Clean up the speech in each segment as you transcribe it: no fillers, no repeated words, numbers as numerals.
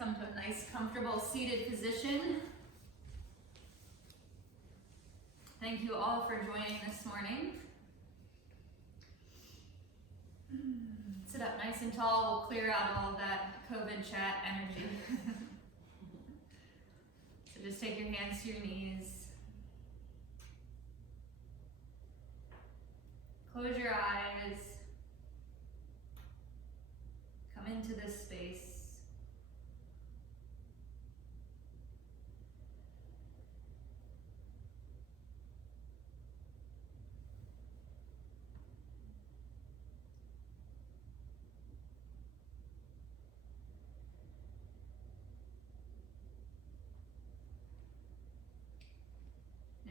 Come to a nice, comfortable seated position. Thank you all for joining this morning. Sit up nice and tall. We'll clear out all of that COVID chat energy. So just take your hands to your knees. Close your eyes. Come into this space.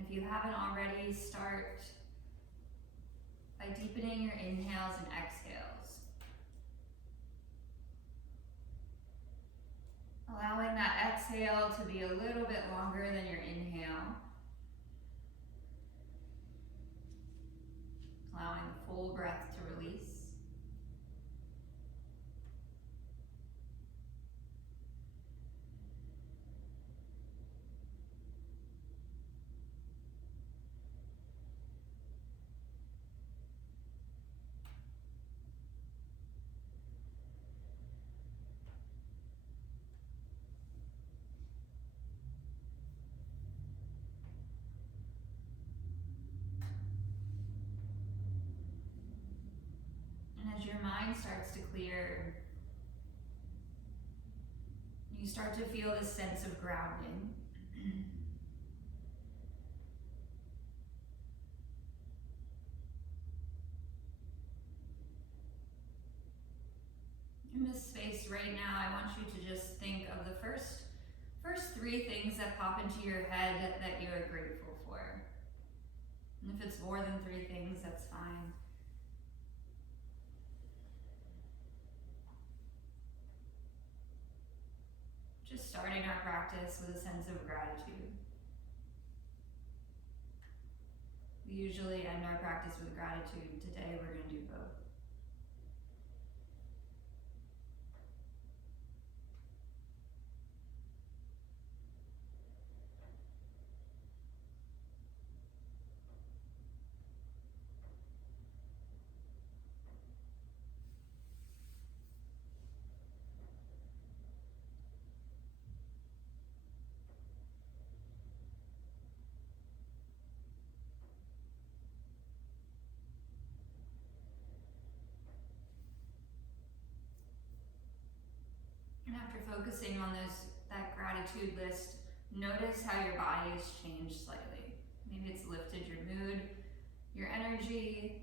If you haven't already, start by deepening your inhales and exhales. Allowing that exhale to be a little bit longer than your inhale. Allowing the full breath to release. As your mind starts to clear, you start to feel this sense of grounding. In this space right now, I want you to just think of the first three things that pop into your head that you are grateful for. And if it's more than three things, that's fine. Just starting our practice with a sense of gratitude. We usually end our practice with gratitude. Today we're going to do both. And after focusing on that gratitude list, notice how your body has changed slightly. Maybe it's lifted your mood, your energy,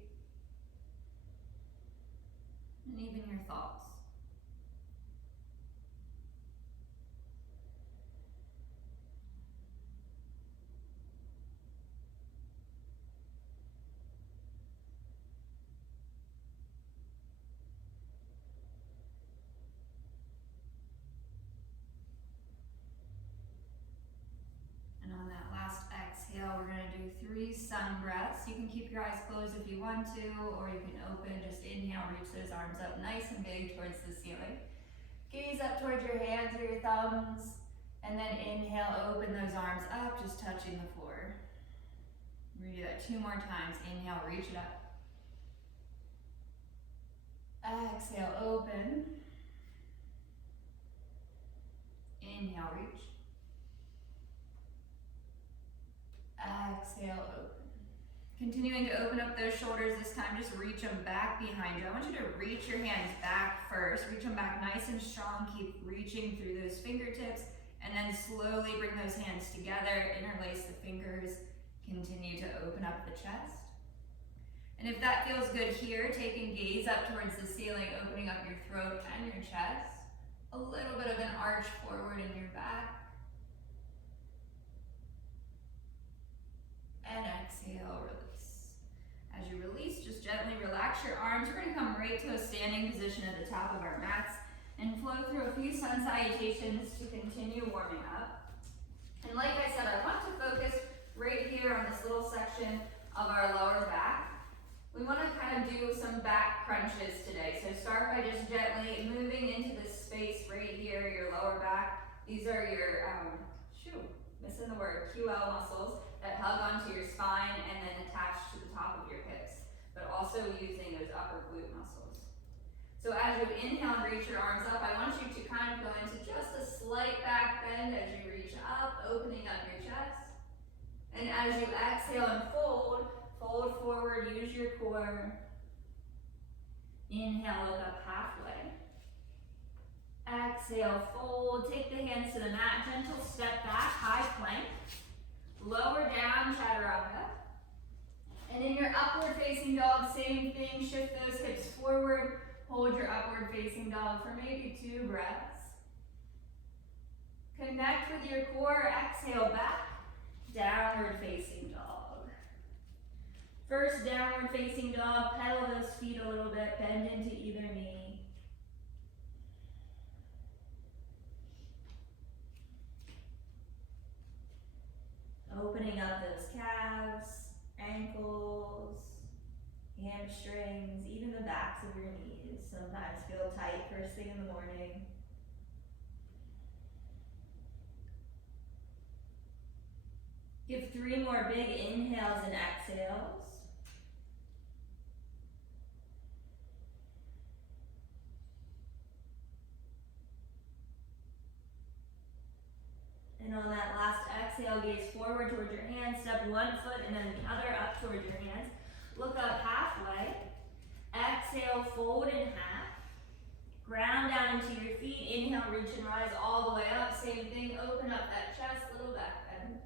and even your thoughts. We're going to do 3 sun breaths. You can keep your eyes closed if you want to, or you can open. Just inhale, reach those arms up nice and big towards the ceiling. Gaze up towards your hands or your thumbs, and then inhale, open those arms up, just touching the floor. We're going to do that 2 more times. Inhale, reach it up. Exhale, open. Inhale, reach. Exhale, open. Continuing to open up those shoulders this time, just reach them back behind you. I want you to reach your hands back first. Reach them back nice and strong. Keep reaching through those fingertips, and then slowly bring those hands together. Interlace the fingers. Continue to open up the chest. And if that feels good here, take and gaze up towards the ceiling, opening up your throat and your chest. A little bit of an arch forward in your back. And exhale, release. As you release, just gently relax your arms. We're going to come right to a standing position at the top of our mats and flow through a few sun salutations to continue warming up. And like I said, I want to focus right here on this little section of our lower back. We want to kind of do some back crunches today. So start by just gently moving into this space right here, your lower back. These are your, missing the word, QL muscles that hug onto your spine and then attach to the top of your hips, but also using those upper glute muscles. So as you inhale and reach your arms up, I want you to kind of go into just a slight back bend as you reach up, opening up your chest. And as you exhale and fold, fold forward, use your core. Inhale, look up halfway. Exhale, fold, take the hands to the mat, gentle step back, high plank. Lower down, chaturanga. And in your upward facing dog, same thing, shift those hips forward, hold your upward facing dog for maybe 2 breaths. Connect with your core, exhale back, downward facing dog. First downward facing dog, pedal those feet a little bit, bend into either knee. Opening up those calves, ankles, hamstrings, even the backs of your knees. Sometimes feel tight first thing in the morning. Give 3 more big inhales and exhales. And on that last exhale, gaze forward towards your hands, step one foot and then the other up towards your hands. Look up halfway. Exhale, fold in half. Ground down into your feet. Inhale, reach and rise all the way up. Same thing, open up that chest, little back bend.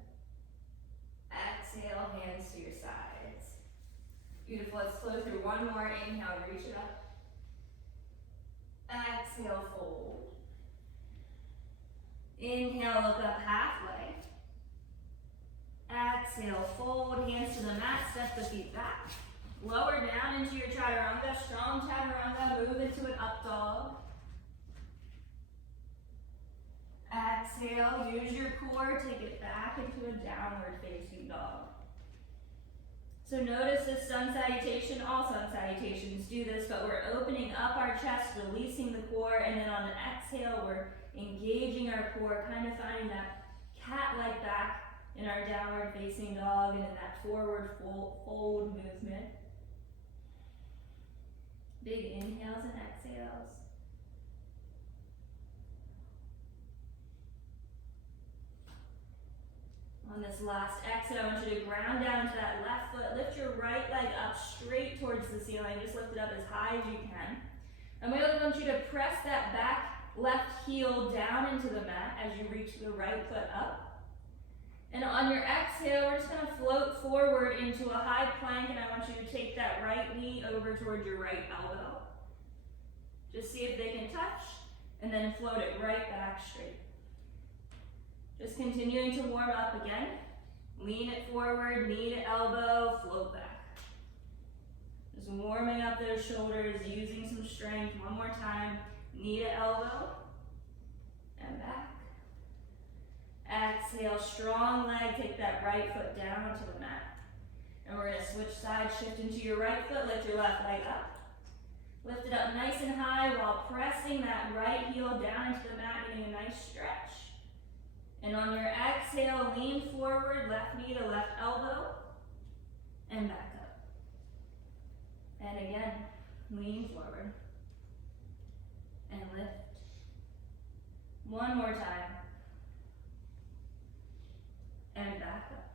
Exhale, hands to your sides. Beautiful, let's flow through one more. Inhale, reach it up. Exhale, fold. Inhale, look up halfway. Exhale, fold, hands to the mat, step the feet back. Lower down into your chaturanga, strong chaturanga, move into an up dog. Exhale, use your core, take it back into a downward facing dog. So notice this sun salutation, all sun salutations do this, but we're opening up our chest, releasing the core, and then on an exhale, we're engaging our core, kind of finding that cat-like back in our downward facing dog and in that forward fold movement. Big inhales and exhales. On this last exhale, I want you to ground down to that left foot. Lift your right leg up straight towards the ceiling. Just lift it up as high as you can. And we want you to press that back left heel down into the mat as you reach the right foot up. And on your exhale, we're just going to float forward into a high plank, and I want you to take that right knee over towards your right elbow. Just see if they can touch, and then float it right back straight. Just continuing to warm up again. Lean it forward, knee to elbow, float back. Just warming up those shoulders, using some strength. One more time. Knee to elbow, and back. Exhale, strong leg, take that right foot down onto the mat. And we're gonna switch sides, shift into your right foot, lift your left leg up. Lift it up nice and high while pressing that right heel down into the mat, getting a nice stretch. And on your exhale, lean forward, left knee to left elbow, and back up. And again, lean forward. And lift. One more time. And back up.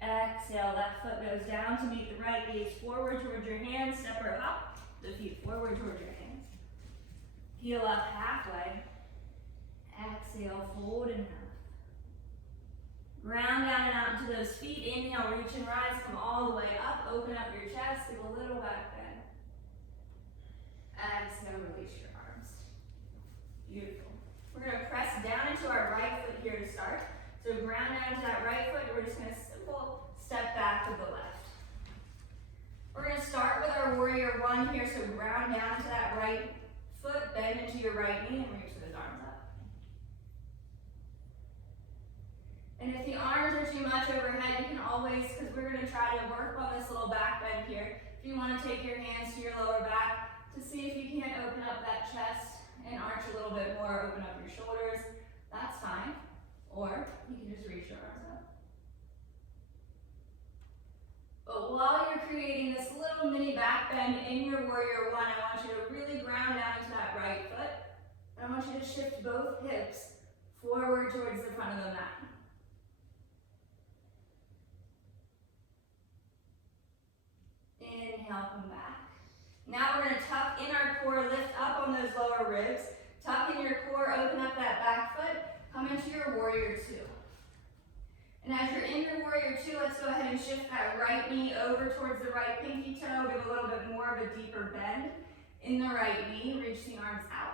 Exhale, left foot goes down to meet the right, gaze forward towards your hands, step or hop, the feet forward towards your hands. Heel up halfway. Exhale, fold in half. Ground down and out into those feet. Inhale, reach and rise, come all the way up, open up your chest, give a little back bend. Exhale, release your arms. Beautiful. We're going to press down into our right foot here to start. So ground down to that right foot. We're just going to simple step back to the left. We're going to start with our warrior one here. So ground down to that right foot, bend into your right knee, and reach those arms up. And if the arms are too much overhead, you can always, because we're going to try to work on this little back bend here. If you want to take your hands to your lower back to see if you can't open up that chest and arch a little bit more, open up your shoulders. shift both hips forward towards the front of the mat. Inhale, come back. Now we're going to tuck in our core, lift up on those lower ribs. Tuck in your core, open up that back foot, come into your warrior two. And as you're in your warrior two, let's go ahead and shift that right knee over towards the right pinky toe. Give a little bit more of a deeper bend in the right knee. Reach the arms out.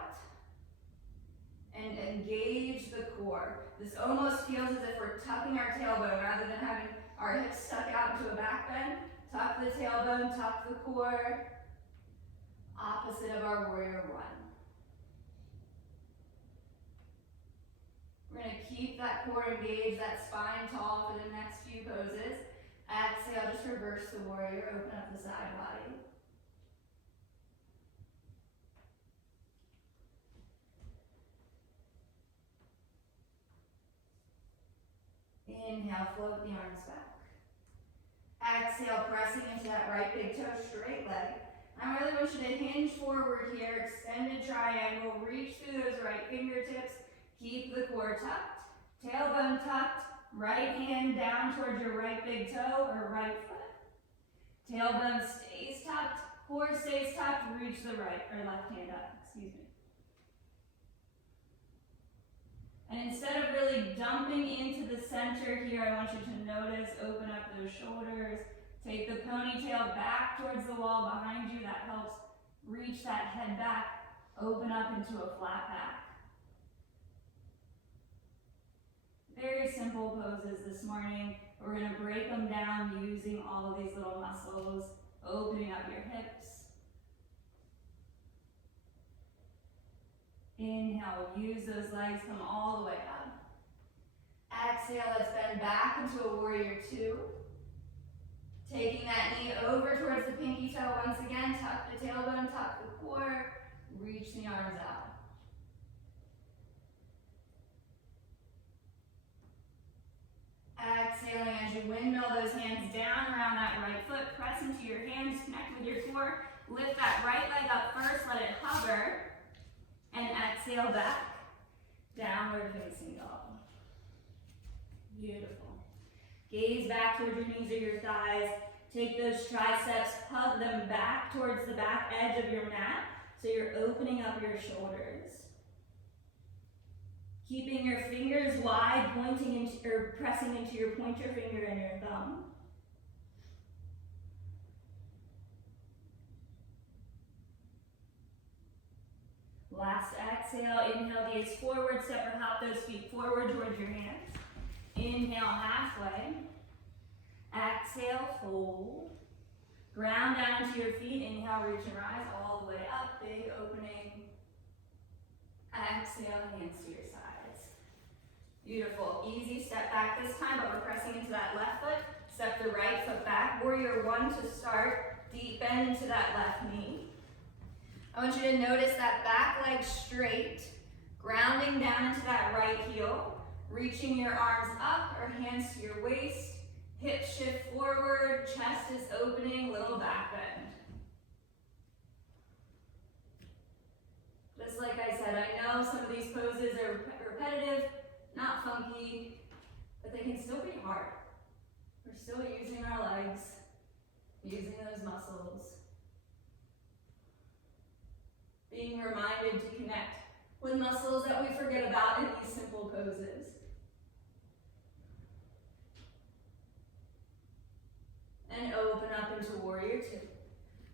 And engage the core. This almost feels as if we're tucking our tailbone rather than having our hips stuck out into a back bend. Tuck the tailbone, tuck the core. Opposite of our warrior one. We're going to keep that core engaged, that spine tall for the next few poses. Exhale, just reverse the warrior, open up the side body. Inhale, float the arms back. Exhale, pressing into that right big toe, straight leg. I really want you to hinge forward here, extended triangle, reach through those right fingertips, keep the core tucked, tailbone tucked, right hand down towards your right big toe or right foot. Tailbone stays tucked, core stays tucked, reach the right or left hand up, excuse me. And instead of really dumping into the center here, I want you to notice, open up those shoulders, take the ponytail back towards the wall behind you. That helps reach that head back, open up into a flat back. Very simple poses this morning. We're going to break them down using all of these little muscles, opening up your hips. Inhale, use those legs, come all the way up. Exhale, let's bend back into a warrior two. Taking that knee over towards the pinky toe once again, tuck the tailbone, tuck the core, reach the arms out. Exhaling as you windmill those hands down around that right foot, press into your hands, connect with your core, lift that right leg up first, let it hover, and exhale back, downward facing dog. Beautiful. Gaze back towards your knees or your thighs. Take those triceps, hug them back towards the back edge of your mat, so you're opening up your shoulders. Keeping your fingers wide, pointing into or pressing into your pointer finger and your thumb. Last exhale, inhale, gaze forward, step or hop those feet forward towards your hands. Inhale, halfway. Exhale, fold. Ground down into your feet. Inhale, reach and rise all the way up. Big opening. Exhale, hands to your sides. Beautiful. Easy step back this time, but we're pressing into that left foot. Step the right foot back. Warrior one to start. Deep bend into that left knee. I want you to notice that back leg straight. Grounding down into that right heel. Reaching your arms up or hands to your waist. Hips shift forward, chest is opening, little back bend. Just like I said, I know some of these poses are repetitive, not funky, but they can still be hard. We're still using our legs, using those muscles. Being reminded to connect with muscles that we forget about in these simple poses. And open up into warrior two.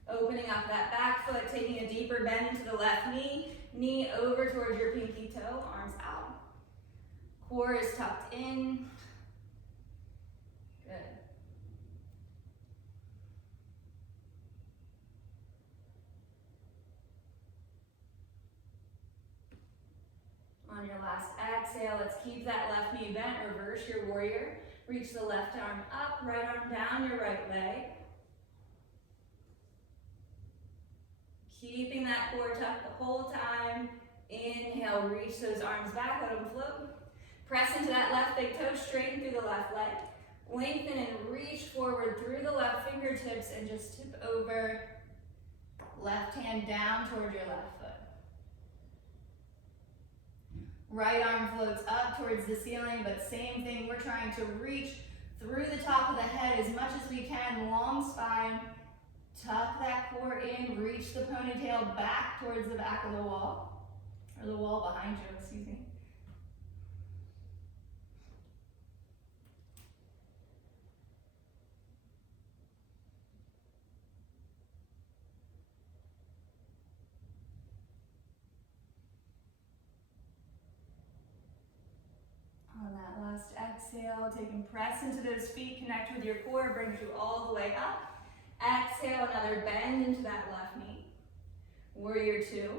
Opening up that back foot, taking a deeper bend into the left knee. Knee over towards your pinky toe, arms out. Core is tucked in. Good. On your last exhale, let's keep that left knee bent. Reverse your warrior. Reach the left arm up, right arm down your right leg. Keeping that core tucked the whole time. Inhale, reach those arms back, let them float. Press into that left big toe, straighten through the left leg. Lengthen and reach forward through the left fingertips and just tip over. Left hand down toward your left foot. Right arm floats up towards the ceiling, but same thing, we're trying to reach through the top of the head as much as we can, long spine. Tuck that core in, reach the ponytail back towards the back of the wall, or the wall behind you, excuse me. On that last exhale, take and press into those feet, connect with your core, brings you all the way up. Exhale, another bend into that left knee. Warrior two.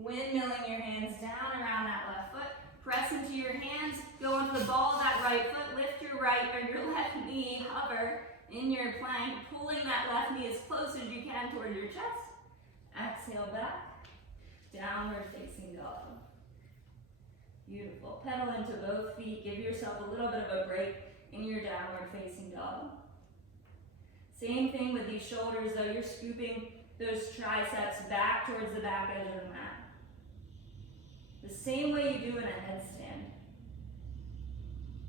Windmilling your hands down around that left foot. Press into your hands, go into the ball of that right foot, lift your right or your left knee, hover in your plank, pulling that left knee as close as you can toward your chest. Exhale back, downward facing dog. Beautiful. Pedal into both feet, give yourself a little bit of a break in your downward facing dog. Same thing with these shoulders though, you're scooping those triceps back towards the back edge of the mat. The same way you do in a headstand.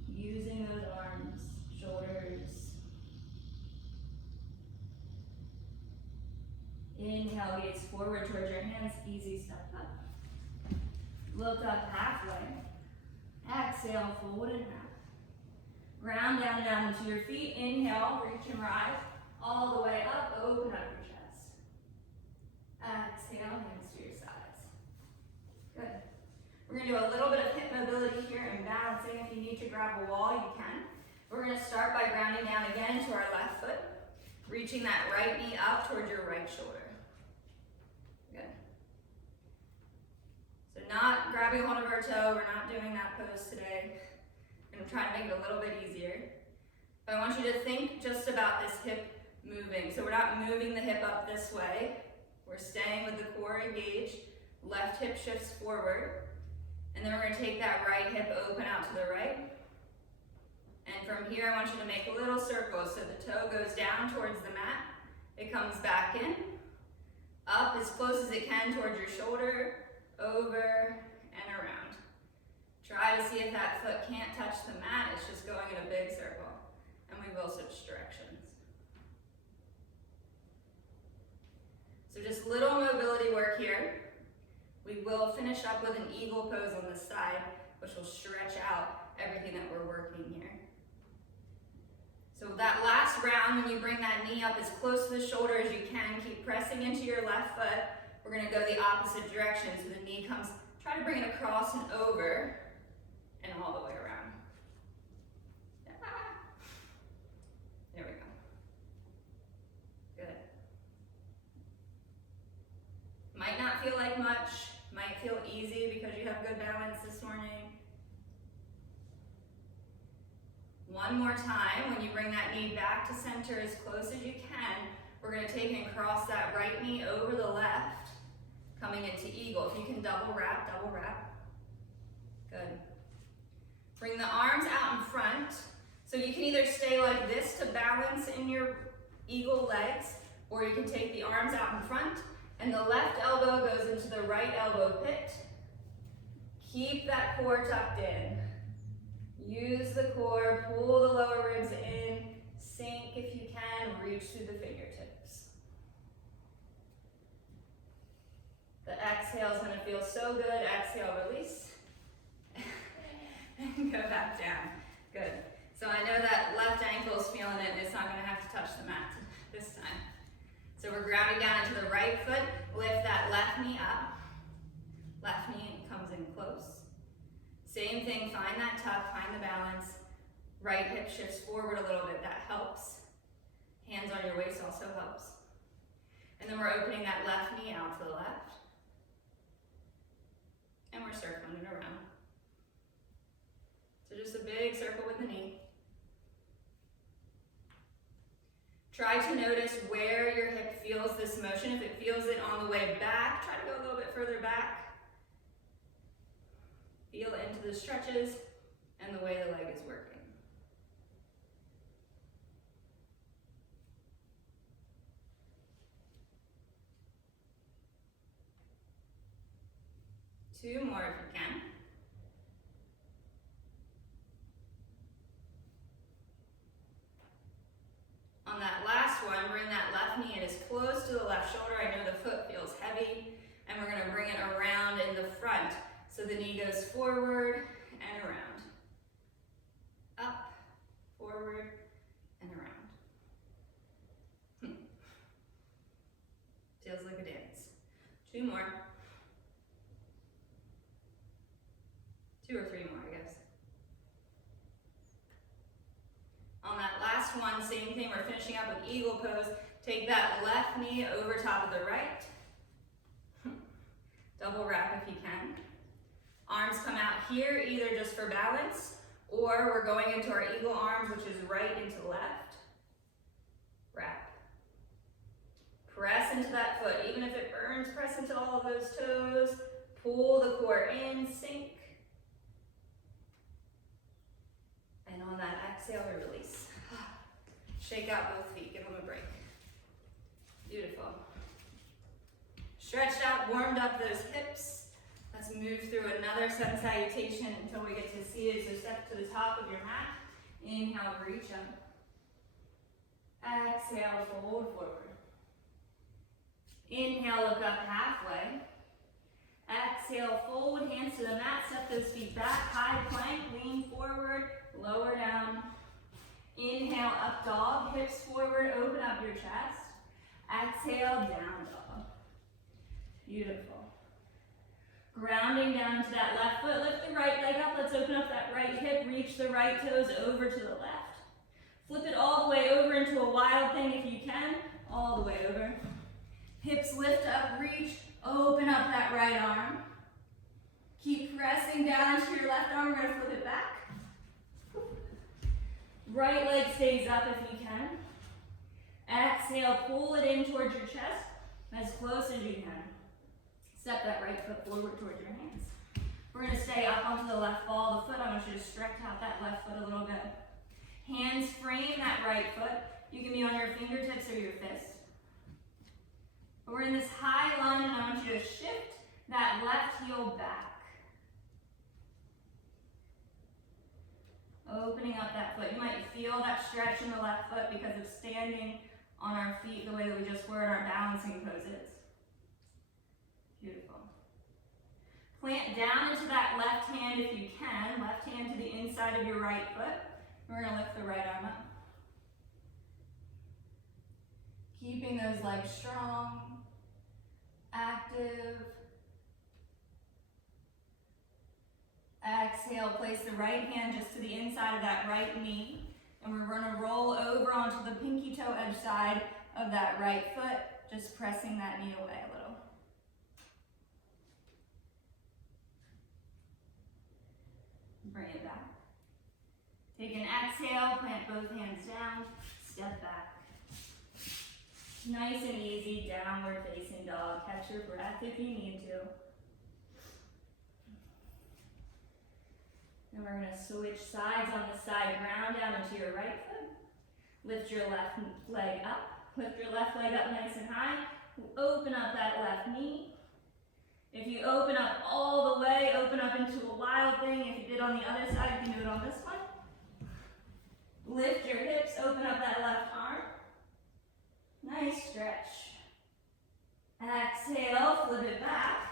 Using those arms, shoulders. Inhale, gaze forward towards your hands, easy step up. Look up halfway. Exhale, fold in half. Ground down into your feet. Inhale, reach and rise. All the way up, open up your chest. Exhale, hands to your sides. Good. We're going to do a little bit of hip mobility here and balancing. If you need to grab a wall, you can. We're going to start by grounding down again into our left foot, reaching that right knee up towards your right shoulder. Good. So not grabbing a hold of our toe, we're not doing that pose today. I'm going to try to make it a little bit easier. But I want you to think just about this hip moving. So we're not moving the hip up this way. We're staying with the core engaged. Left hip shifts forward. And then we're going to take that right hip open out to the right. And from here, I want you to make a little circle. So the toe goes down towards the mat. It comes back in. Up as close as it can towards your shoulder. Over and around. Try to see if that foot can't touch the mat. It's just going in a big circle. And we will switch directions. So just little mobility work here. We will finish up with an eagle pose on this side, which will stretch out everything that we're working here. So that last round, when you bring that knee up as close to the shoulder as you can, keep pressing into your left foot. We're going to go the opposite direction. So the knee comes, try to bring it across and over and all the way around. There we go. Good. Might not feel like much, might feel easy because you have good balance this morning. One more time, when you bring that knee back to center as close as you can, we're going to take and cross that right knee over the left, coming into eagle. If you can double wrap, double wrap. Good. Bring the arms out in front. So you can either stay like this to balance in your eagle legs, or you can take the arms out in front, and the left elbow goes into the right elbow pit. Keep that core tucked in. Use the core, pull the lower ribs in, sink if you can, reach through the fingertips. The exhale is going to feel so good. Exhale, release. And go back down. Good. So I know that left ankle is feeling it, and it's not going to have to touch the mat this time. So we're grounding down into the right foot. Lift that left knee up. Left knee comes in close. Same thing, find that tuck, find the balance. Right hip shifts forward a little bit, that helps. Hands on your waist also helps. And then we're opening that left knee out to the left. And we're circling it around. So just a big circle with the knee. Try to notice where your hip feels this motion. If it feels it on the way back, try to go a little bit further back. Feel into the stretches and the way the leg is working. 2 more if you can. On that last one, bring that left knee in as close to the left shoulder. I know the foot feels heavy, and we're gonna bring it around in the front. So the knee goes forward and around. Up, forward, and around. Feels like a dance. 2 more. 2 or 3 more, I guess. On that last one, same thing, we're finishing up with eagle pose. Take that left knee over top of the right. Double wrap if you can. Arms come out here, either just for balance, or we're going into our eagle arms, which is right into left. Wrap. Press into that foot. Even if it burns, press into all of those toes. Pull the core in, sink. And on that exhale, we release. Shake out both feet, give them a break. Beautiful. Stretched out, warmed up those hips. Let's move through another sun salutation until we get to seated. So step to the top of your mat. Inhale, reach up. Exhale, fold forward. Inhale, look up halfway. Exhale, fold hands to the mat. Step those feet back, high plank, lean forward, lower down. Inhale, up dog, hips forward, open up your chest. Exhale, down dog. Beautiful. Grounding down to that left foot, lift the right leg up. Let's open up that right hip, reach the right toes over to the left. Flip it all the way over into a wild thing if you can, all the way over. Hips lift up, reach, open up that right arm. Keep pressing down into your left arm, we're gonna flip it back. Right leg stays up if you can. Exhale, pull it in towards your chest, as close as you can. Step that right foot forward towards your hands. We're gonna stay up onto the left ball of the foot. I want you to stretch out that left foot a little bit. Hands frame that right foot. You can be on your fingertips or your fists. But we're in this high lunge and I want you to shift that left heel back. Opening up that foot. You might feel that stretch in the left foot because of standing on our feet the way that we just were in our balancing poses. Beautiful. Plant down into that left hand if you can. Left hand to the inside of your right foot. We're going to lift the right arm up. Keeping those legs strong, active. Exhale, place the right hand just to the inside of that right knee. And we're going to roll over onto the pinky toe edge side of that right foot, just pressing that knee away a little. Bring it back. Take an exhale, plant both hands down, step back. Nice and easy, downward facing dog. Catch your breath if you need to. And we're going to switch sides on the side, ground down into your right foot. Lift your left leg up. Lift your left leg up nice and high. Open up that left knee. If you open up all the way, open up into a wild thing. If you did on the other side, you can do it on this one. Lift your hips, open up that left arm. Nice stretch. Exhale, flip it back.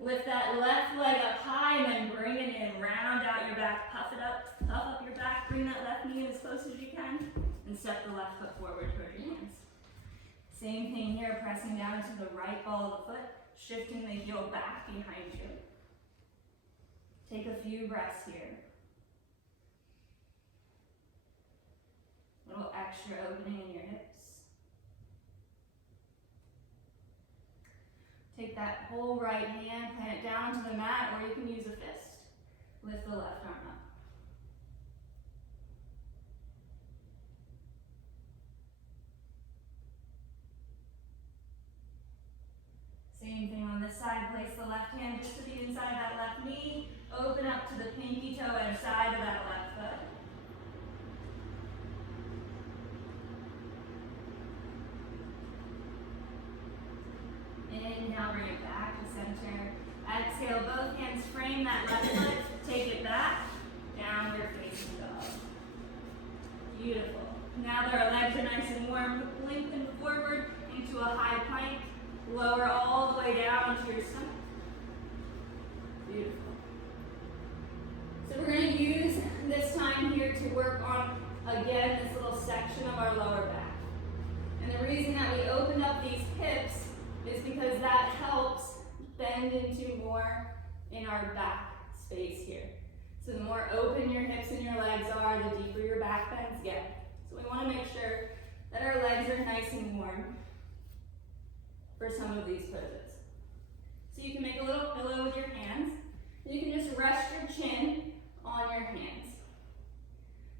Lift that left leg up high and then bring it in. Round out your back, puff it up, puff up your back. Bring that left knee in as close as you can. And step the left foot forward toward your hands. Same thing here, pressing down into the right ball of the foot, shifting the heel back behind you. Take a few breaths here. A little extra opening in your hips. Take that whole right hand, plant it down to the mat, or you can use a fist. Lift the left arm up. Same thing on this side, place the left hand just to the inside of that left knee. Open up to the pinky toe edge side of that left foot. Inhale, bring it back to center. Exhale, both hands frame that left foot, take it back, downward facing dog. Beautiful. Now that our legs are nice and warm, lengthen forward into a high plank, lower all the way down to your stomach. Beautiful. So we're going to use this time here to work on, again, this little section of our lower back. And the reason that we open up these hips is because that helps bend into more in our back space here. So the more open your hips and your legs are, the deeper your back bends get. So we want to make sure that our legs are nice and warm for some of these poses. So you can make a little pillow with your hands. You can just rest your chin on your hands.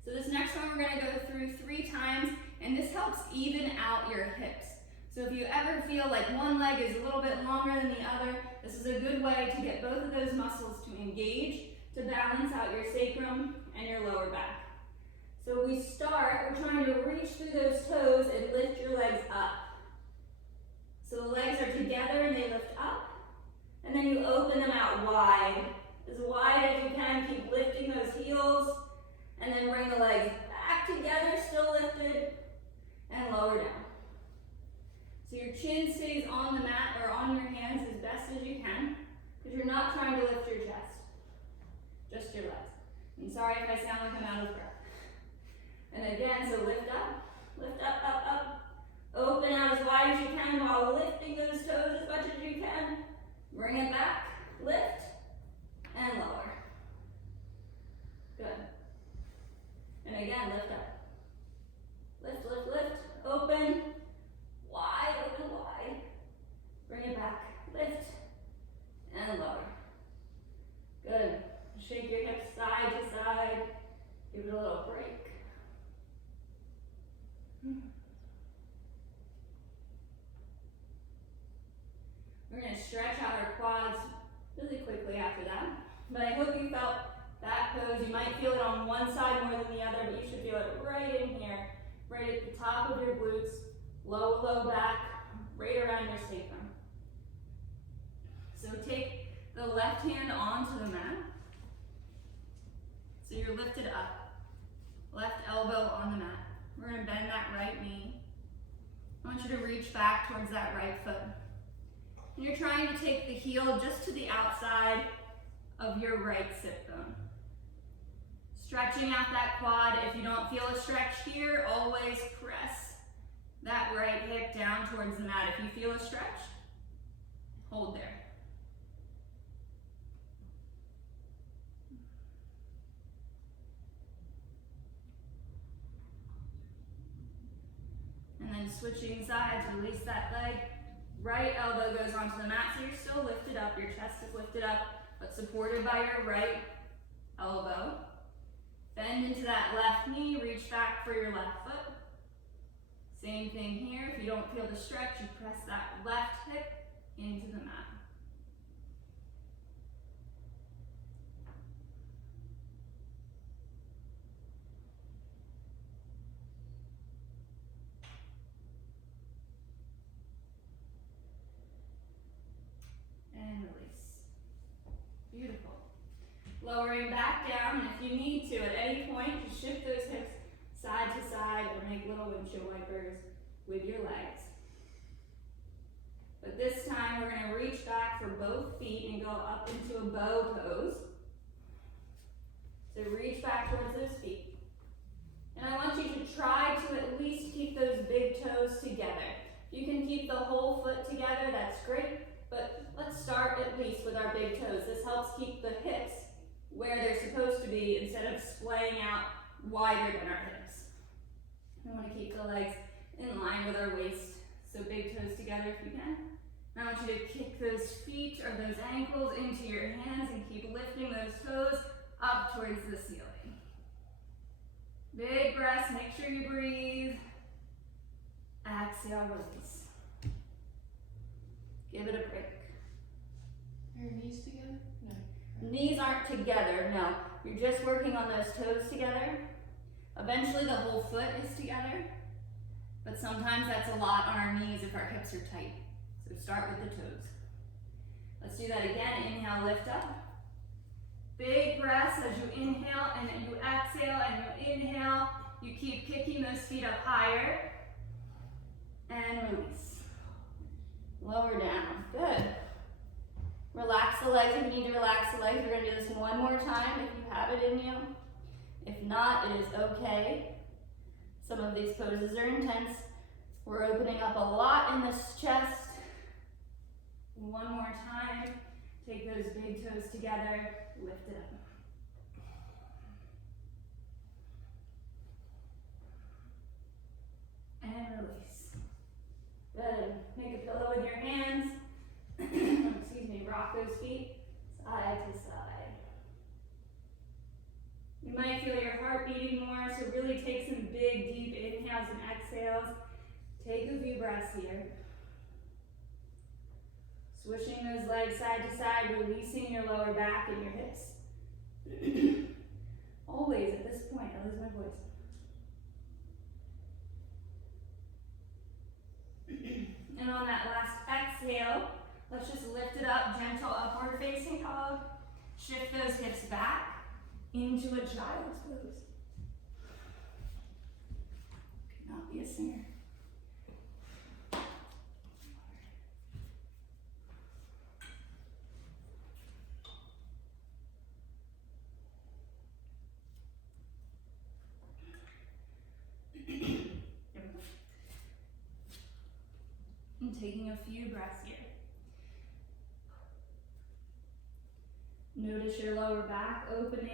So this next one we're going to go through 3 times, and this helps even out your hips. So if you ever feel like one leg is a little bit longer than the other, this is a good way to get both of those muscles to engage, to balance out your sacrum and your lower back. So we start, we're trying to reach through those toes and lift your legs up. So the legs are together and they lift up, and then you open them out wide as you can. Keep lifting those heels, and then bring the legs back together, still lifted, and lower down. So your chin stays on the mat or on your hands as best as you can, because you're not trying to lift your chest, just your legs. And sorry if I sound like I'm out of breath. And again, so lift up, up, up. Open out as wide as you can while lifting those toes as much as you can. Bring it back, lift, and lower. Good. And again, lift up. Lift, lift, lift. Open, wide, open, wide. Bring it back, lift, and lower. Good. Shake your hips side to side. Give it a little break. We're going to stretch out our quads really quickly after that. But I hope you felt that pose. You might feel it on one side more than the other, but you should feel it right in here, right at the top of your glutes, low back, right around your sacrum. So take the left hand onto the mat. So you're lifted up. Left elbow on the mat. We're going to bend that right knee. I want you to reach back towards that right foot. And you're trying to take the heel just to the outside of your right sit bone. Stretching out that quad. If you don't feel a stretch here, always press that right hip down towards the mat. If you feel a stretch, hold there. And then switching sides, release that leg. Right elbow goes onto the mat, so you're still lifted up. Your chest is lifted up, but supported by your right elbow. Bend into that left knee, reach back for your left foot. Same thing here. If you don't feel the stretch, you press that left hip into the mat. And release. Beautiful. Lowering back down, and if you need to, at any point, just shift those hips side to side or make little windshield wipers with your legs. But this time, we're going to reach back for both feet and go up into a bow pose. So reach back towards those feet. And I want you to try to at least keep those big toes together. If you can keep the whole foot together, that's great. But let's start at least with our big toes. This helps keep the hips where they're supposed to be instead of splaying out wider than our hips. We want to keep the legs in line with our waist. So big toes together if you can. I want you to kick those feet or those ankles into your hands and keep lifting those toes up towards the ceiling. Big breaths, make sure you breathe. Exhale, release. Give it a break. Are your knees together? No. Knees aren't together, no. You're just working on those toes together. Eventually the whole foot is together, but sometimes that's a lot on our knees if our hips are tight. So start with the toes. Let's do that again. Inhale, lift up. Big breaths as you inhale, and then you exhale, and you inhale. You keep kicking those feet up higher. And release. Lower down. Good. Relax the legs if you need to relax the legs. We're going to do this one more time if you have it in you. If not, it is okay. Some of these poses are intense. We're opening up a lot in this chest. One more time. Take those big toes together. Lift it up. And release. Good. Make a pillow with your hands. Excuse me, rock those feet side to side. You might feel your heart beating more, so really take some big, deep inhales and exhales. Take a few breaths here. Swishing those legs side to side, releasing your lower back and your hips. Always at this point, I lose my voice. And on that last exhale, let's just lift it up, gentle upward facing dog. Shift those hips back into a child's pose. Could not be a singer. And taking a few breaths here. Notice your lower back opening.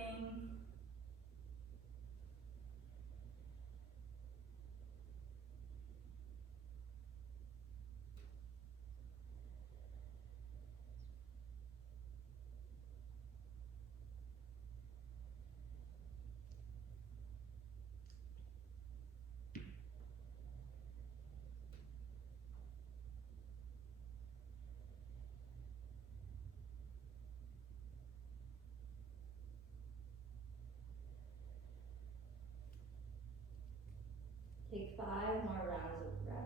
Take 5 more rounds of breath.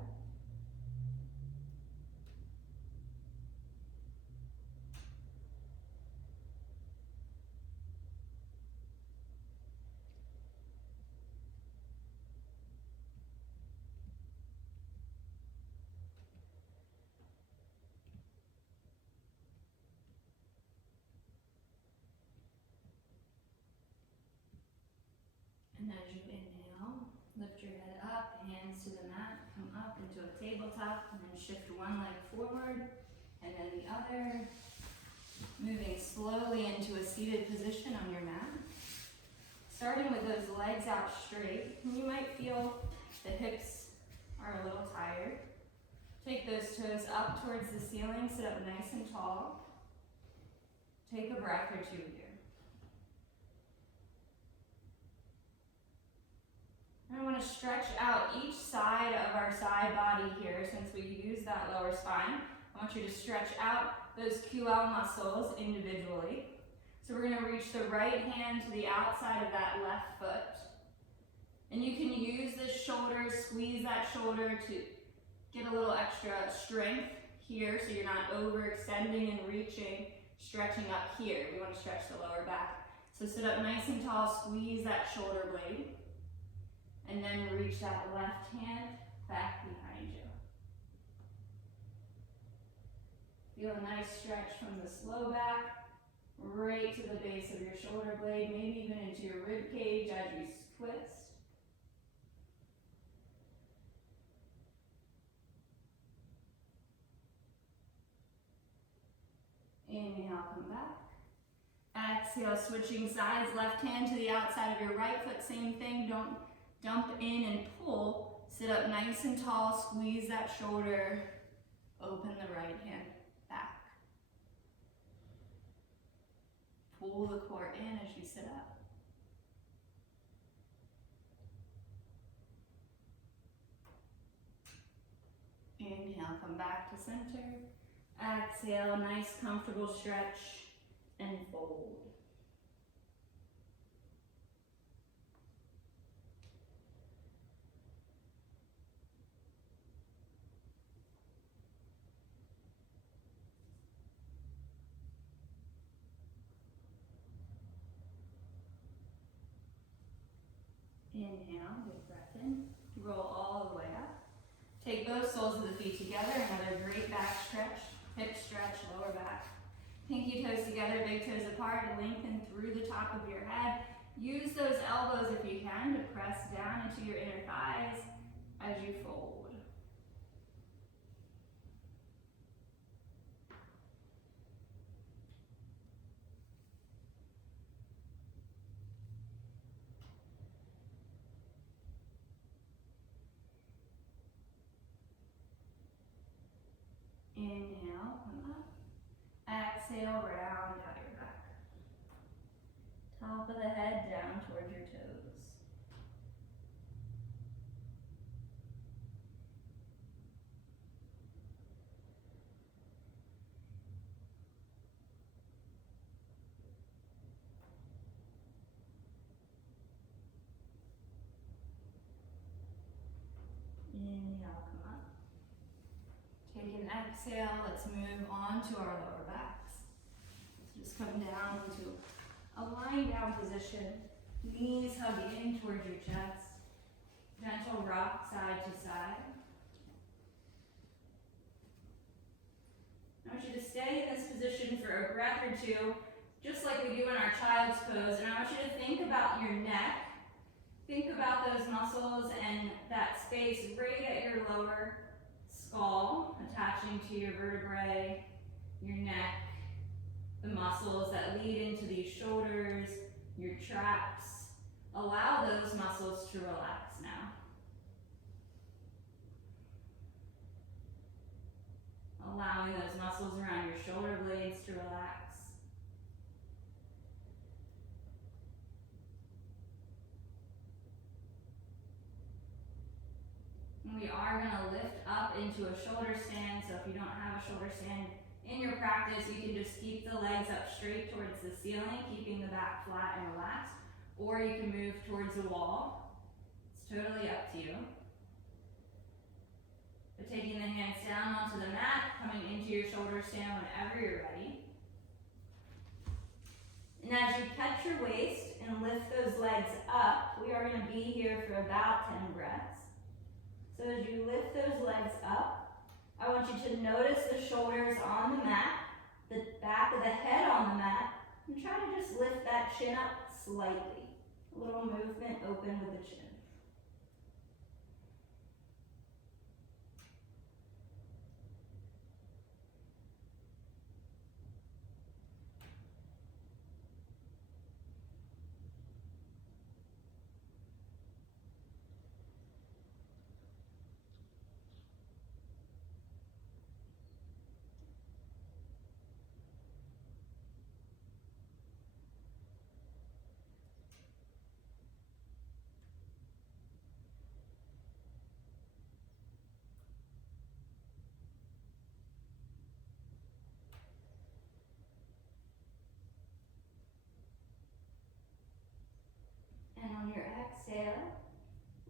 And as you inhale, lift your head up, hands to the mat, come up into a tabletop, and then shift one leg forward, and then the other. Moving slowly into a seated position on your mat. Starting with those legs out straight. You might feel the hips are a little tired. Take those toes up towards the ceiling, sit up nice and tall. Take a breath or two here. I want to stretch out each side of our side body here since we use that lower spine. I want you to stretch out those QL muscles individually. So we're going to reach the right hand to the outside of that left foot. And you can use the shoulder, squeeze that shoulder to get a little extra strength here so you're not overextending and reaching, stretching up here. We want to stretch the lower back. So sit up nice and tall, squeeze that shoulder blade. And then reach that left hand back behind you. Feel a nice stretch from this low back, right to the base of your shoulder blade, maybe even into your rib cage as you twist. Inhale, come back. Exhale, switching sides, left hand to the outside of your right foot, same thing, don't dump in and pull. Sit up nice and tall, squeeze that shoulder, open the right hand back. Pull the core in as you sit up. Inhale, come back to center. Exhale, nice comfortable stretch and fold. Inhale, big breath in. Roll all the way up. Take both soles of the feet together, another great back stretch, hip stretch, lower back. Pinky toes together, big toes apart, lengthen through the top of your head. Use those elbows if you can to press down into your inner thighs as you fold. Inhale, come up. Exhale, round out your back. Top of the head down towards your toes. Inhale, come up. Take an exhale, let's move on to our lower backs. So just come down into a lying down position, knees hug in towards your chest, gentle rock side to side. I want you to stay in this position for a breath or two, just like we do in our child's pose, and I want you to think about your neck. Think about those muscles and that space right at your lower skull, attaching to your vertebrae, your neck, the muscles that lead into these shoulders, your traps. Allow those muscles to relax now. Allowing those muscles around your shoulder blades to relax. And we are going to lift up into a shoulder stand, so if you don't have a shoulder stand in your practice, you can just keep the legs up straight towards the ceiling, keeping the back flat and relaxed, or you can move towards the wall. It's totally up to you. But taking the hands down onto the mat, coming into your shoulder stand whenever you're ready. And as you catch your waist and lift those legs up, we are going to be here for about 10 breaths. So as you lift those legs up, I want you to notice the shoulders on the mat, the back of the head on the mat, and try to just lift that chin up slightly. A little movement open with the chin. And on your exhale,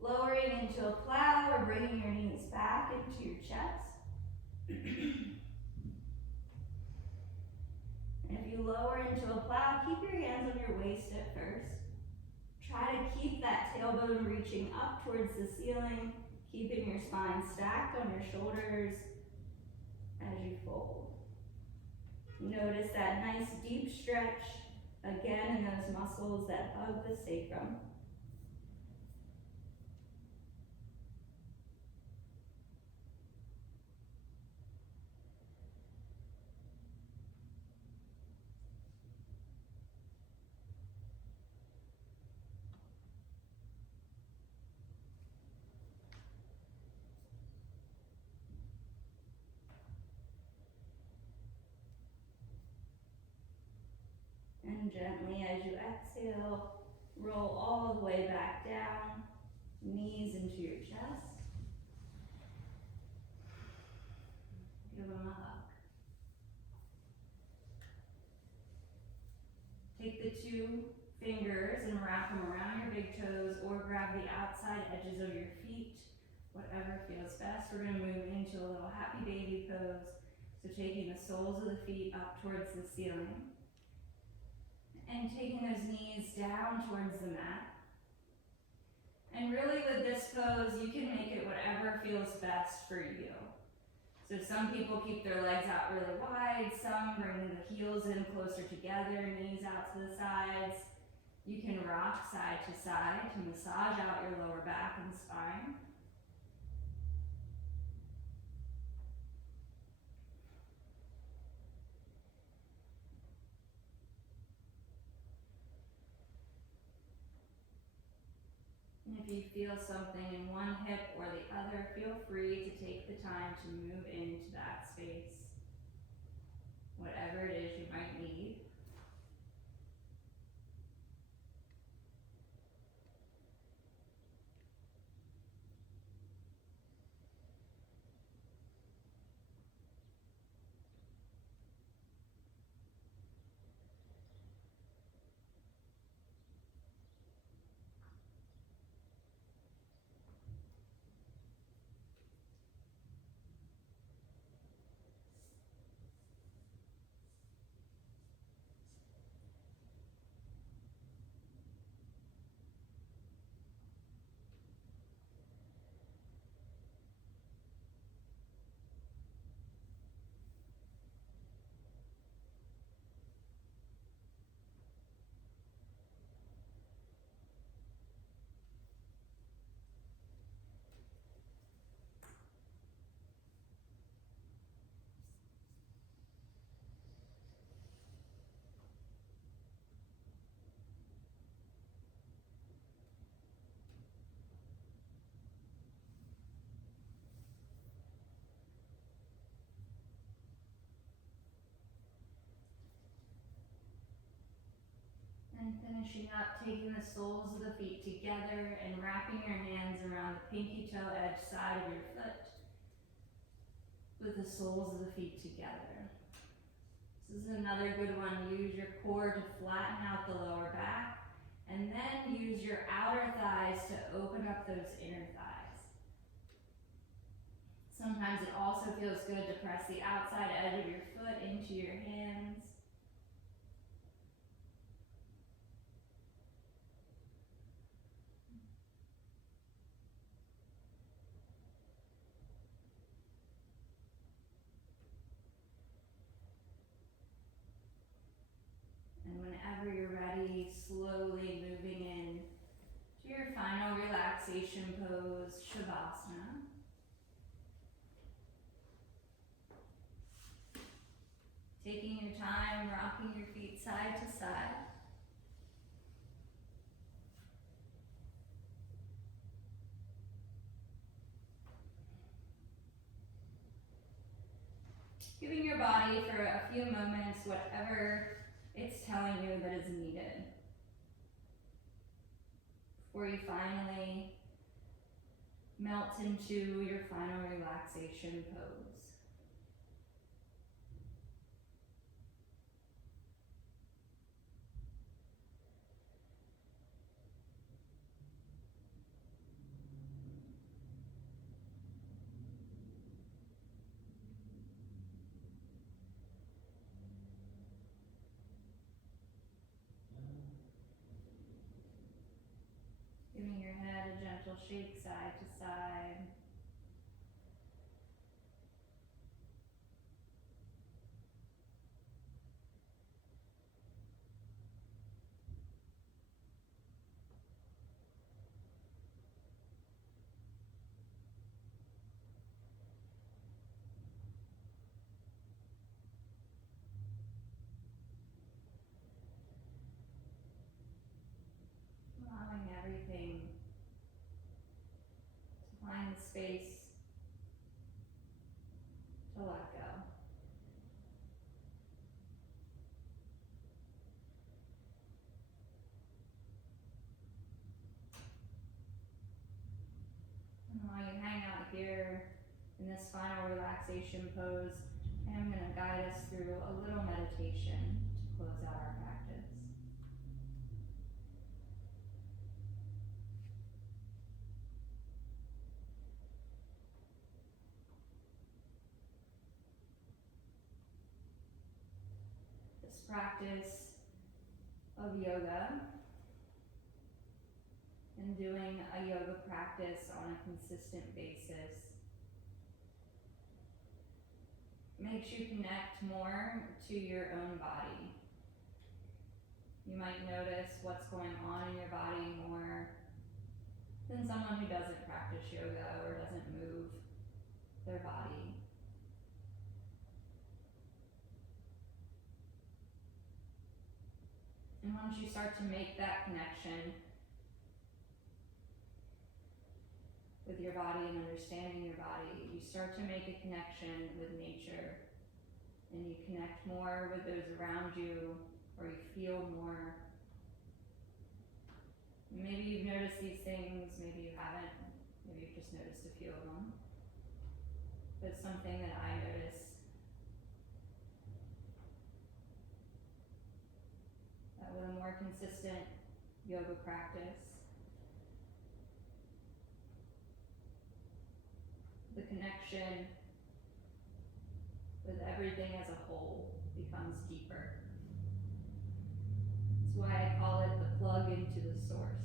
lowering into a plow or bringing your knees back into your chest. And if you lower into a plow, keep your hands on your waist at first. Try to keep that tailbone reaching up towards the ceiling, keeping your spine stacked on your shoulders as you fold. Notice that nice deep stretch, again in those muscles that hug the sacrum. And gently as you exhale, roll all the way back down, knees into your chest. Give them a hug. Take the two fingers and wrap them around your big toes or grab the outside edges of your feet, whatever feels best. We're going to move into a little happy baby pose. So taking the soles of the feet up towards the ceiling. And taking those knees down towards the mat. And really with this pose, you can make it whatever feels best for you. So some people keep their legs out really wide, some bring the heels in closer together, knees out to the sides. You can rock side to side to massage out your lower back and spine. And if you feel something in one hip or the other, feel free to take the time to move into that space, whatever it is you might need. And finishing up, taking the soles of the feet together and wrapping your hands around the pinky toe edge side of your foot with the soles of the feet together. This is another good one. Use your core to flatten out the lower back, and then use your outer thighs to open up those inner thighs. Sometimes it also feels good to press the outside edge of your foot into your hands. And whenever you're ready, slowly moving in to your final relaxation pose, Shavasana. Taking your time, rocking your feet side to side. Giving your body for a few moments whatever it's telling you that is needed before you finally melt into your final relaxation pose. Giving your head a gentle shake side to side. Allowing everything to find the space to let go. And while you hang out here in this final relaxation pose, I am going to guide us through a little meditation to close out our practice. This practice of yoga and doing a yoga practice on a consistent basis makes you connect more to your own body. You might notice what's going on in your body more than someone who doesn't practice yoga or doesn't move their body. And once you start to make that connection with your body and understanding your body, you start to make a connection with nature, and you connect more with those around you, or you feel more. Maybe you've noticed these things, maybe you haven't, maybe you've just noticed a few of them. But it's something that I notice, that with a more consistent yoga practice, the connection with everything as a whole becomes deeper. That's why I call it the plug into the source,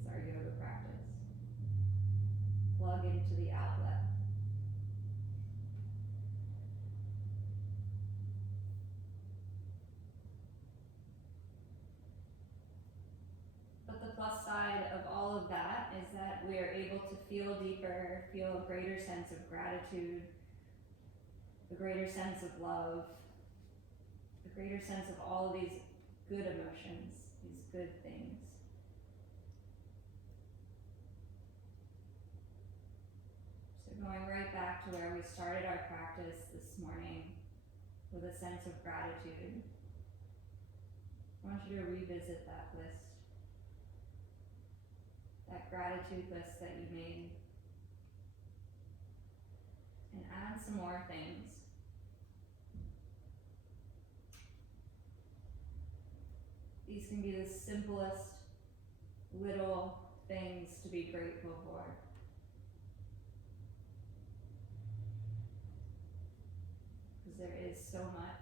is our yoga practice. Plug into the outlet. But the plus side of all of that is that we are able to feel deeper, feel a greater sense of gratitude, a greater sense of love, a greater sense of all of these good emotions, these good things. So going right back to where we started our practice this morning with a sense of gratitude, I want you to revisit that list. That gratitude list that you made, and add some more things. These can be the simplest little things to be grateful for. Because there is so much.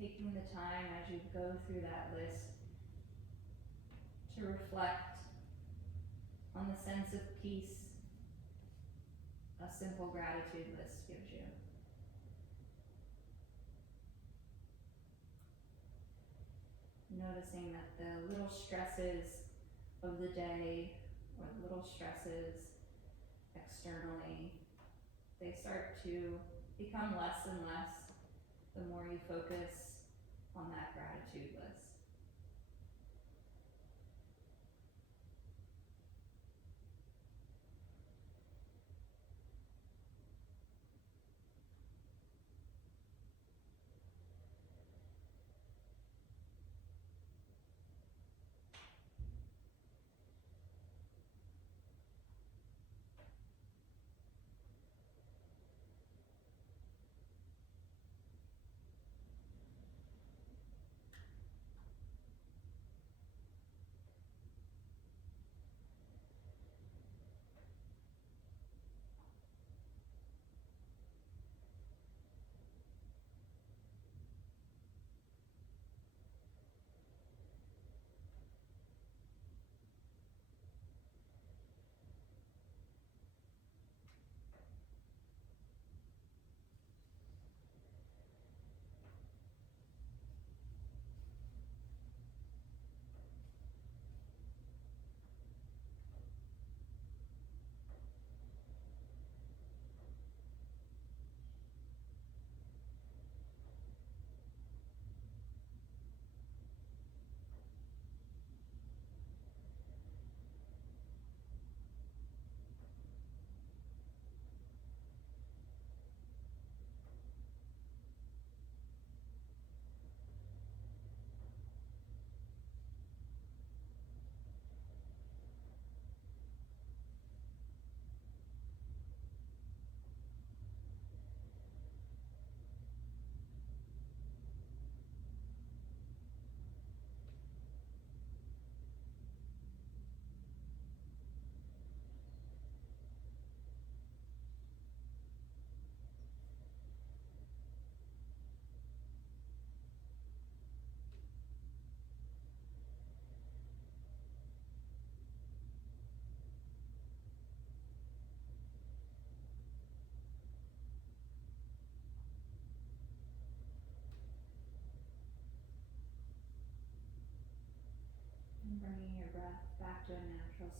Taking the time as you go through that list to reflect on the sense of peace a simple gratitude list gives you. Noticing that the little stresses of the day, or the little stresses externally, they start to become less and less the more you focus on that gratitude list.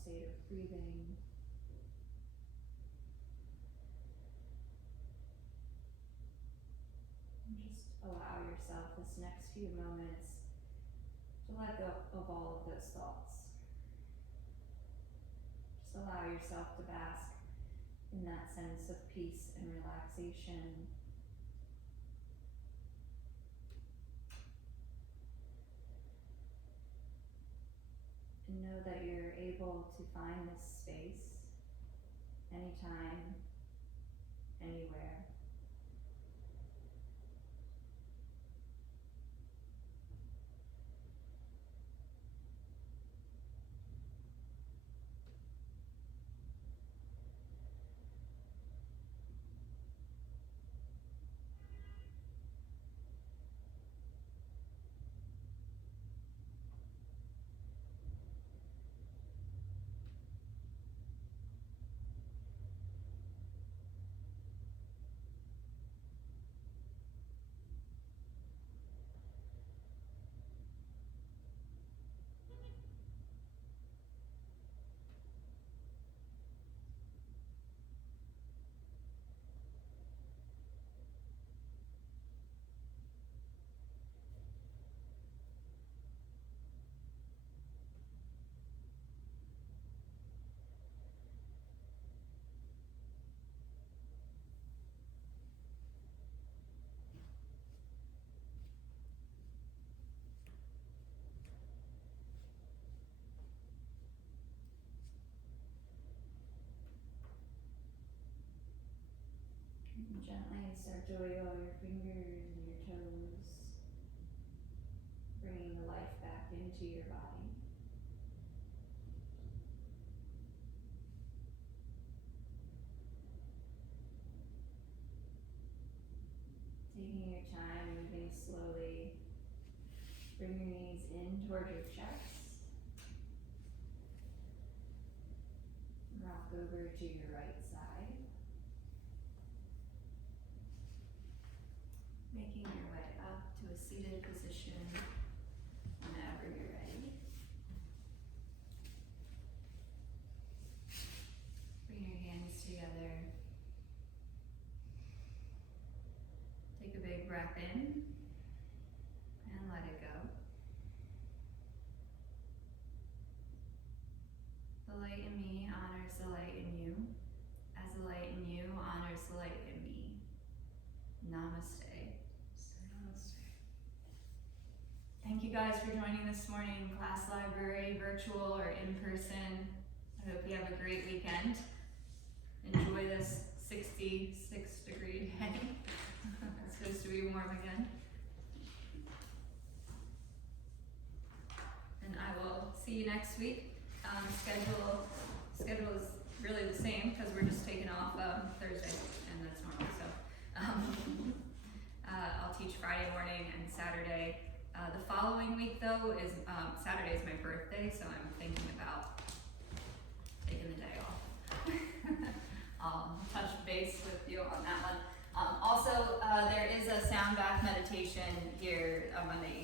state of breathing. And just allow yourself this next few moments to let go of all of those thoughts. Just allow yourself to bask in that sense of peace and relaxation. And know that you're able to find this space anytime, anywhere. And gently start to wiggle your fingers and your toes, bringing the life back into your body. Taking your time, moving slowly, bring your knees in toward your chest. Rock over to your right side. Making your way up to a seated position whenever you're ready. Bring your hands together. Take a big breath in and let it go. The light in me honors the light in you, as the light in you honors the light in me. Namaste. Thank you guys for joining this morning, class library, virtual or in person. I hope you have a great weekend. Enjoy this 66-degree day. It's supposed to be warm again. And I will see you next week. Schedule is really the same because we're just taking off Thursday, and that's normal. So I'll teach Friday morning and Saturday. The following week though is Saturday is my birthday, so I'm thinking about taking the day off. I'll touch base with you on that one. Also, there is a sound bath meditation here on Monday